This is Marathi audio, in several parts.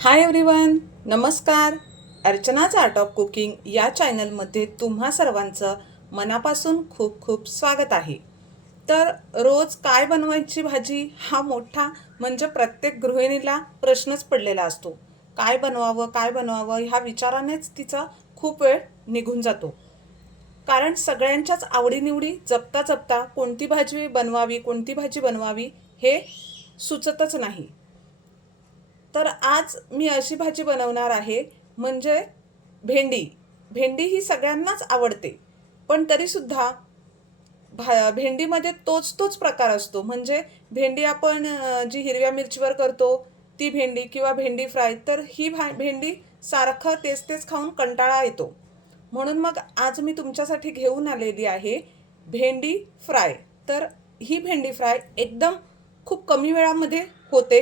हाय एव्हरीवन नमस्कार. अर्चनाच आर्ट ऑफ कुकिंग या चॅनलमध्ये तुम्हा सर्वांचं मनापासून खूप खूप स्वागत आहे. तर रोज काय बनवायची भाजी हा मोठा म्हणजे प्रत्येक गृहिणीला प्रश्नच पडलेला असतो. काय बनवावं काय बनवावं ह्या विचारानेच तिचा खूप वेळ निघून जातो. कारण सगळ्यांच्याच आवडीनिवडी जपता जपता कोणती भाजी बनवावी कोणती भाजी बनवावी हे सुचतच नाही. तर आज मी अशी भाजी बनवणार आहे म्हणजे भेंडी. भेंडी ही सगळ्यांनाच आवडते पण तरीसुद्धा भा भेंडीमध्ये तोच तोच प्रकार असतो. म्हणजे भेंडी आपण जी हिरव्या मिरचीवर करतो ती भेंडी किंवा भेंडी फ्राय तर ही भा भेंडी सारखं तेच तेच खाऊन कंटाळा येतो. म्हणून मग आज मी तुमच्यासाठी घेऊन आलेली आहे भेंडी फ्राय. तर ही भेंडी फ्राय एकदम खूप कमी वेळामध्ये होते.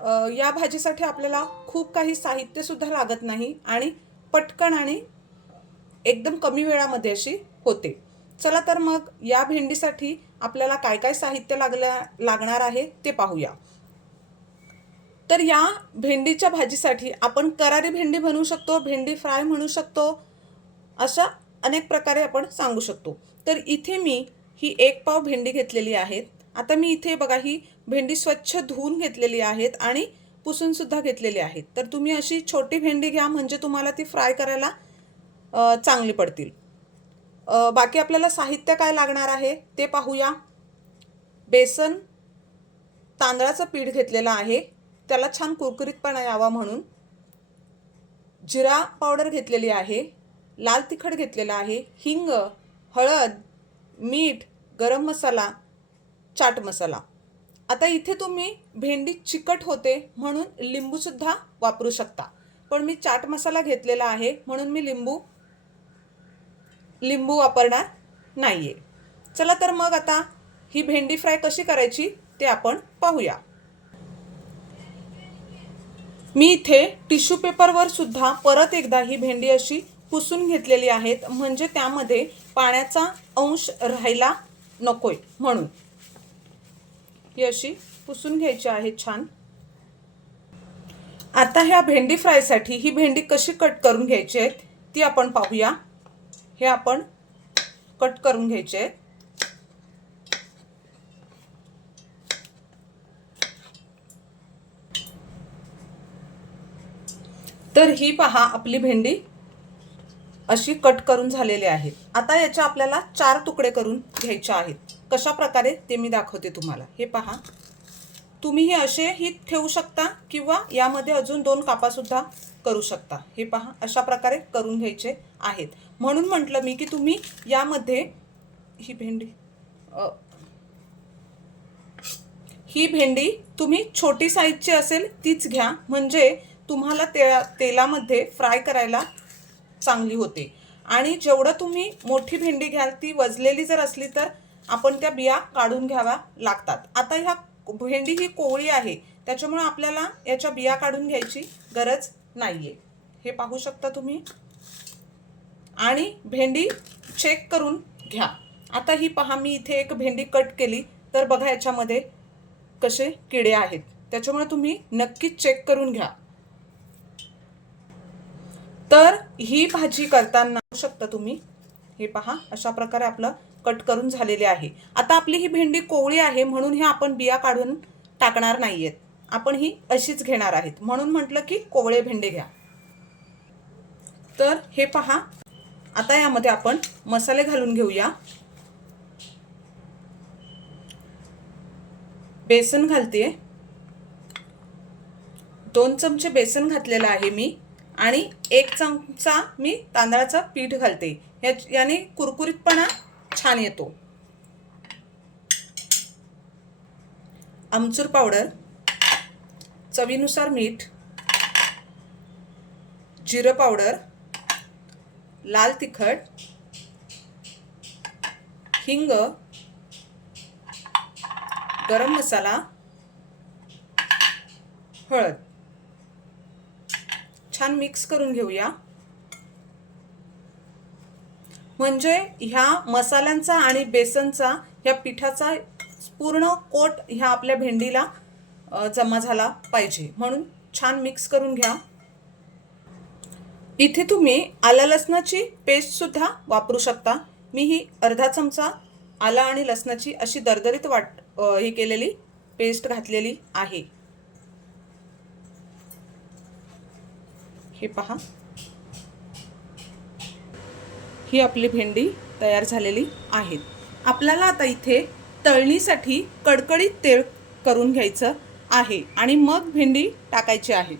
या भाजीसाठी आपल्याला खूप काही साहित्यसुद्धा लागत नाही आणि पटकन आणि एकदम कमी वेळामध्ये अशी होते. चला तर मग या भेंडीसाठी आपल्याला काय काय साहित्य लागलं लागणार आहे ते पाहूया. तर या भेंडीच्या भाजीसाठी आपण करारी भेंडी म्हणू शकतो भेंडी फ्राय म्हणू शकतो अशा अनेक प्रकारे आपण सांगू शकतो. तर इथे मी ही एक पाव भेंडी घेतलेली आहे. आता मी इथे बघा ही भेंडी स्वच्छ धुवून घेतलेली आहेत आणि पुसूनसुद्धा घेतलेली आहेत. तर तुम्ही अशी छोटी भेंडी घ्या म्हणजे तुम्हाला ती फ्राय करायला चांगली पडतील. बाकी आपल्याला साहित्य काय लागणार आहे ते पाहूया. बेसन तांदळाचं पीठ घेतलेलं आहे. त्याला छान कुरकुरीतपणा यावा म्हणून. जिरा पावडर घेतलेली आहे. लाल तिखट घेतलेला आहे. हिंग हळद मीठ गरम मसाला चाट मसाला. आता इथे तुम्ही भेंडी चिकट होते म्हणून लिंबूसुद्धा वापरू शकता. पण मी चाट मसाला घेतलेला आहे म्हणून मी लिंबू लिंबू वापरणार नाही आहे चला तर मग आता ही भेंडी फ्राय कशी करायची ते आपण पाहूया. मी इथे टिश्यू पेपरवर सुद्धा परत एकदा ही भेंडी अशी पुसून घेतलेली आहेत. म्हणजे त्यामध्ये पाण्याचा अंश राहायला नकोय म्हणून. ही अशी पुसून घ्यायची आहे छान. आता ह्या भेंडी फ्रायसाठी ही भेंडी कशी कट करून घ्यायची आहेत ती आपण पाहूया. हे आपण कट करून घ्यायचे आहेत. तर ही पहा आपली भेंडी. अशी कट करून झालेली आहेत आता याच्या आपल्याला चार तुकडे करून घ्यायचे आहेत. कशा प्रकारे ते मी दाखवते तुम्हाला. हे पहा. तुम्ही हे असे ही ठेवू शकता किंवा यामध्ये अजून दोन कापासुद्धा करू शकता. हे पहा अशा प्रकारे करून घ्यायचे आहेत. म्हणून म्हटलं मी की तुम्ही यामध्ये ही भेंडी ही भेंडी तुम्ही छोटी साईजची असेल तीच घ्या. म्हणजे तुम्हाला ते तेलामध्ये फ्राय करायला चांगली होते. आणि जेवढं तुम्ही मोठी भेंडी घ्याल ती वजलेली जर असली तर आपण त्या बिया काढून घ्याव्या लागतात. आता ह्या भेंडी ही कोवळी आहे त्याच्यामुळे आपल्याला याच्या बिया काढून घ्यायची गरज नाही आहे हे पाहू शकता तुम्ही. आणि भेंडी चेक करून घ्या. आता ही पहा मी इथे एक भेंडी कट केली तर बघा याच्यामध्ये कसे किडे आहेत. त्याच्यामुळे तुम्ही नक्कीच चेक करून घ्या. तर ही भाजी करताना शकता तुम्ही. हे पहा अशा प्रकारे आपलं कट करून झालेले आहे. आता आपली ही भेंडी कोवळी आहे म्हणून हे आपण बिया काढून टाकणार नाहीयेत. आपण ही अशीच घेणार आहेत. म्हणून म्हटलं की कोवळे भेंडे घ्या. तर हे पहा आता यामध्ये आपण मसाले घालून घेऊया. बेसन घालते दोन चमचे बेसन घातलेलं आहे मी. आणि एक चमचा मी तांदळाचं पीठ घालते. या याने कुरकुरीतपणा छान येतो. आमचूर पावडर चवीनुसार मीठ जिरं पावडर लाल तिखट हिंग गरम मसाला हळद. छान मिक्स करून घेऊया. म्हणजे ह्या मसाल्यांचा आणि बेसनचा ह्या पिठाचा पूर्ण कोट ह्या आपल्या भेंडीला जमा झाला पाहिजे. म्हणून छान मिक्स करून घ्या. इथे तुम्ही आला लसणाची पेस्टसुद्धा वापरू शकता. मी ही अर्धा चमचा आला आणि लसणाची अशी दरदरीत वाट ही केलेली पेस्ट घातलेली आहे. हे पहा. ही आपली भेंडी तयार झालेली आहेत. आपल्याला आता इथे तळणीसाठी कडकडीत तेल करून घ्यायचं आहे आणि मग भेंडी टाकायची आहे.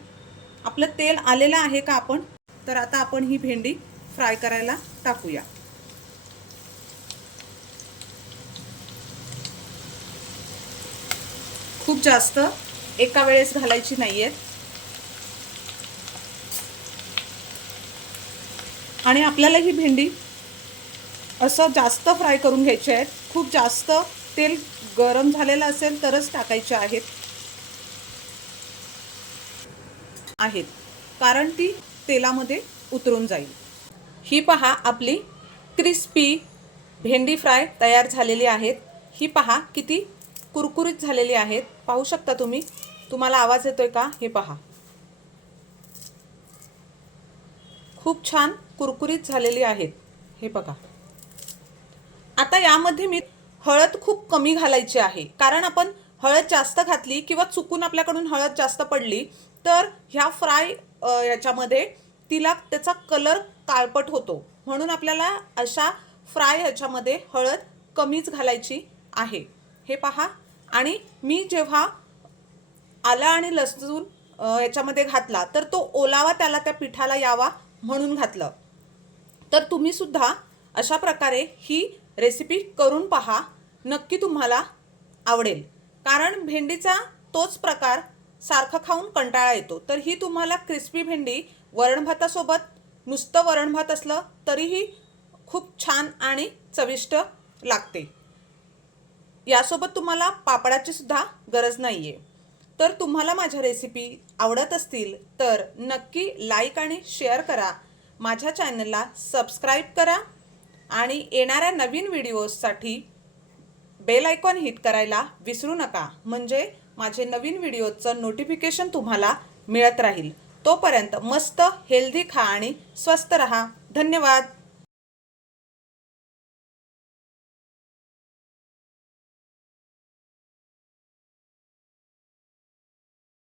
आपलं तेल आलेलं आहे का आपण? तर आता आपण ही भेंडी फ्राय करायला टाकूया. खूप जास्त एका वेळेस घालायची नाहीये. आणि आपल्याला ही भेंडी असं जास्त फ्राय करून घ्यायची आहेत खूप जास्त तेल गरम झालेलं असेल तरच टाकायचे आहेत. आहेत. कारण ती तेलामध्ये उतरून जाईल. ही पहा आपली क्रिस्पी भेंडी फ्राय तयार झालेली आहेत. ही पहा किती कुरकुरीत झालेली आहेत. पाहू शकता तुम्ही. तुम्हाला आवाज येतोय का? हे पहा. खूप छान कुरकुरीत झालेली आहेत. हे बघा. आता यामध्ये मी हळद खूप कमी घालायची आहे. कारण आपण हळद जास्त घातली किंवा चुकून आपल्याकडून हळद जास्त पडली तर ह्या फ्राय याच्यामध्ये तिला त्याचा कलर काळपट होतो. म्हणून आपल्याला अशा फ्राय ह्याच्यामध्ये हळद कमीच घालायची आहे. हे पहा. आणि मी जेव्हा आला आणि लसूण याच्यामध्ये घातला तर तो ओलावा त्याला त्या पिठाला यावा म्हणून घातलं. तर तुम्ही सुद्धा अशा प्रकारे ही रेसिपी करून पहा. नक्की तुम्हाला आवडेल. कारण भेंडीचा तोच प्रकार सारखा खाऊन कंटाळा येतो. तर ही तुम्हाला क्रिस्पी भेंडी वरणभातासोबत नुसतं वरणभात असलं तरीही खूप छान आणि चविष्ट लागते. यासोबत तुम्हाला पापडाची सुद्धा गरज नाही आहे तर तुम्हाला माझ्या रेसिपी आवडत असतील तर नक्की लाईक आणि शेअर करा. माझ्या चॅनलला सबस्क्राईब करा आणि येणाऱ्या नवीन व्हिडिओजसाठी बेल आयकॉन हिट करायला विसरू नका. म्हणजे माझे नवीन व्हिडिओचं नोटिफिकेशन तुम्हाला मिळत राहील. तोपर्यंत मस्त हेल्दी खा आणि स्वस्त रहा. धन्यवाद.